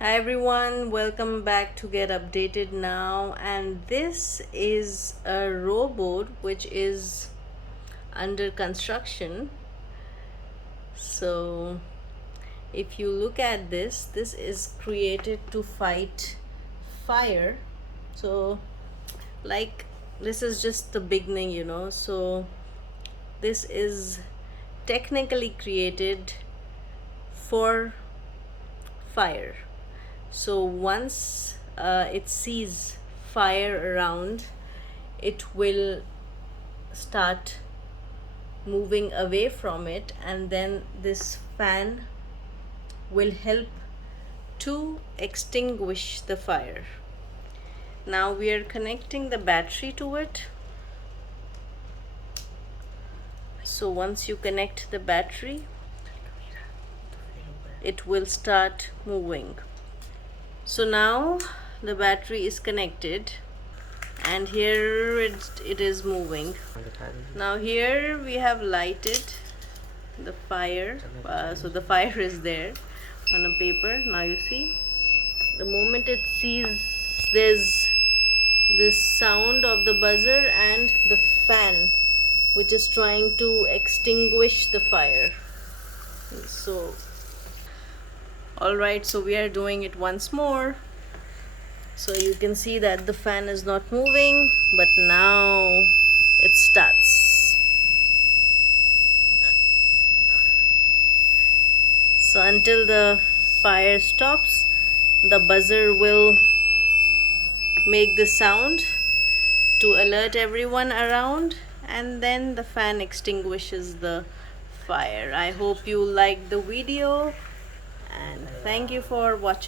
Hi everyone, welcome back to Get Updated Now, and this is a robot which is under construction. So if you look at this is created to fight fire. So like this is just the beginning, so this is technically created for fire. So once it sees fire around, it will start moving away from it, and then this fan will help to extinguish the fire. Now we are connecting the battery to it. So once you connect the battery, it will start moving. So now the battery is connected, and here it is moving. Now here we have lighted the fire, so the fire is there on a paper. Now you see, the moment it sees there's this sound of the buzzer and the fan which is trying to extinguish the fire. So alright, so we are doing it once more. So you can see that the fan is not moving, but now it starts. So until the fire stops, the buzzer will make the sound to alert everyone around, and then the fan extinguishes the fire. I hope you liked the video, and thank you for watching.